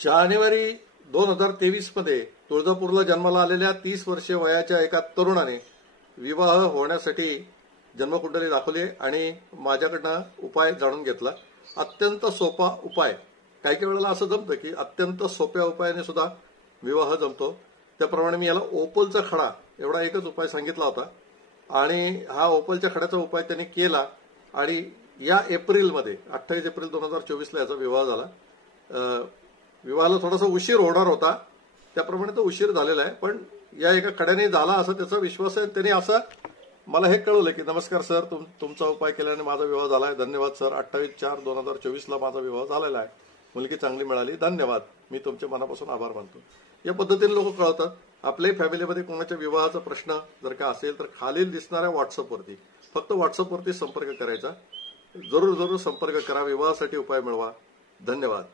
जानेवारी 2023 मध्ये तुळजापूरला जन्माला आलेल्या 30 वर्षे वयाच्या एका तरुणाने विवाह होण्यासाठी जन्मकुंडली दाखवली आणि माझ्याकडनं उपाय जाणून घेतला. अत्यंत सोपा उपाय. काही वेळेला असं जमतं की अत्यंत सोप्या उपायाने सुद्धा विवाह जमतो. त्याप्रमाणे मी याला ओपलचा खडा एवढा एकच उपाय सांगितला होता आणि हा ओपलच्या खड्याचा उपाय त्यांनी केला आणि या एप्रिलमध्ये 28 एप्रिल 2024 याचा विवाह झाला. विवाहाला थोडासा उशीर होणार होता, त्याप्रमाणे तो उशीर झालेला आहे, पण या एका खड्याने झाला असा त्याचा विश्वास आहे. त्यांनी असं मला हे कळवलं की नमस्कार सर, तुमचा उपाय केल्याने माझा विवाह झालाय, धन्यवाद सर. 28/4/2024 ला माझा विवाह झालेला आहे, मुलगी चांगली मिळाली, धन्यवाद, मी तुमचे मनापासून आभार मानतो. या पद्धतीने लोक कळवतात. आपल्याही फॅमिलीमध्ये कोणाच्या विवाहाचा प्रश्न जर का असेल तर खालील दिसणाऱ्या व्हॉट्सअपवरती, फक्त व्हॉट्सअपवरती संपर्क करायचा. जरूर संपर्क करा, विवाहासाठी उपाय मिळवा. धन्यवाद.